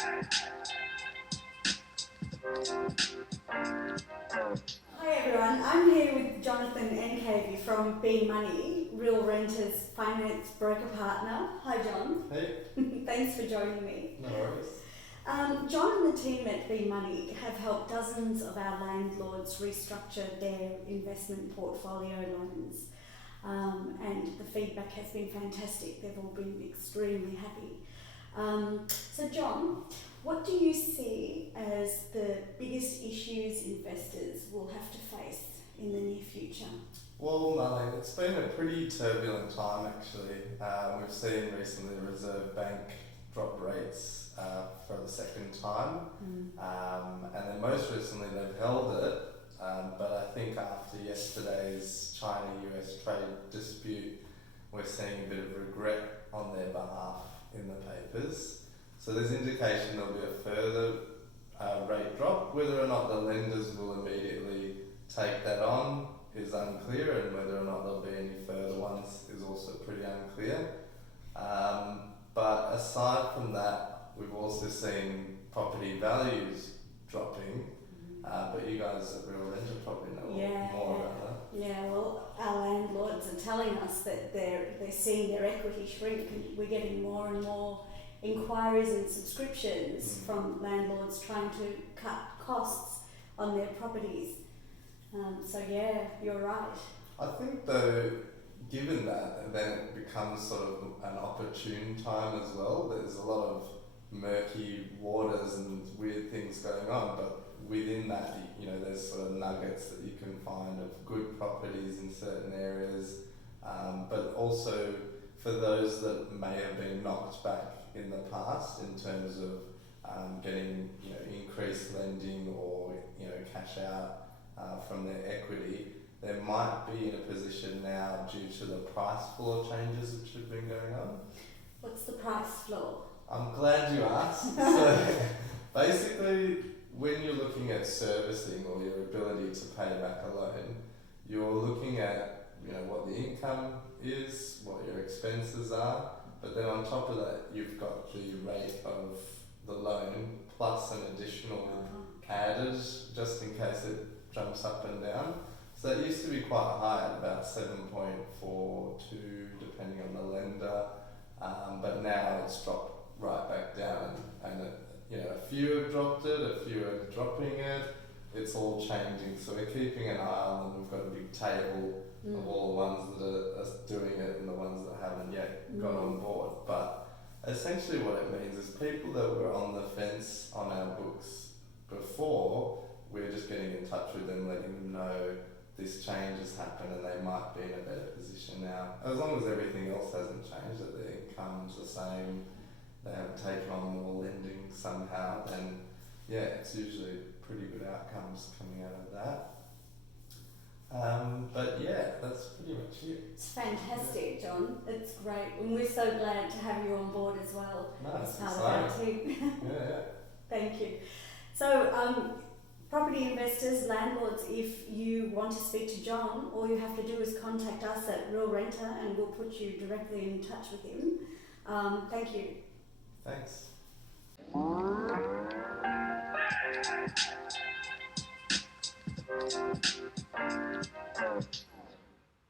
Hi everyone, I'm here with Jonathan Encavey from B Money, RealRenta's finance broker partner. Hi John. Hey. Thanks for joining me. No worries. John and the team at B Money have helped dozens of our landlords restructure their investment portfolio loans. And the feedback has been fantastic. They've all been extremely happy. So John, what do you see as the biggest issues investors will have to face in the near future? Well, Marlene, it's been a pretty turbulent time actually. We've seen recently the Reserve Bank drop rates for the second time. And then most recently they've held it. But I think after yesterday's China-US trade dispute, we're seeing a bit of regret on their behalf in the papers. So there's indication there'll be a further rate drop. Whether or not the lenders will immediately take that on is unclear, and whether or not there'll be any further ones is also pretty unclear. But aside from that, we've also seen property values dropping. But you guys at RealRenta probably know more about that. Yeah, well, our landlords are telling us that they're seeing their equity shrink, and we're getting more and more inquiries and subscriptions from landlords trying to cut costs on their properties. So yeah, you're right. I think though, given that, then it becomes sort of an opportune time as well. There's a lot of murky waters and weird things going on, but within that, you know, there's sort of nuggets that you can find of good properties in certain areas, but also for those that may have been knocked back in the past in terms of getting, you know, increased lending or, you know, cash out from their equity, they might be in a position now due to the price floor changes which have been going on. What's the price floor? I'm glad you asked. So basically, when you're looking at servicing or your ability to pay back a loan, you're looking at, you know, what the income is, what your expenses are, but then on top of that, you've got the rate of the loan plus an additional added just in case it jumps up and down. So that used to be quite high at about 7.42 depending on the lender, but now it's dropped right back down, and you know, a few have dropped it, a few are dropping it. It's all changing, so we're keeping an eye on them. We've got a big table of all the ones that are doing it and the ones that haven't yet got on board. But essentially what it means is people that were on the fence on our books before, we're just getting in touch with them, letting them know this change has happened and they might be in a better position now. As long as everything else hasn't changed, that their income's the same, they haven't taken on more lending somehow, then yeah, it's usually pretty good outcomes coming out of that. But yeah, that's pretty much it. It's fantastic, John. It's great, and we're so glad to have you on board as well. No, as it's part of our team. Yeah. Thank you. So, property investors, landlords, if you want to speak to John, all you have to do is contact us at RealRenta and we'll put you directly in touch with him. Thank you. Thanks.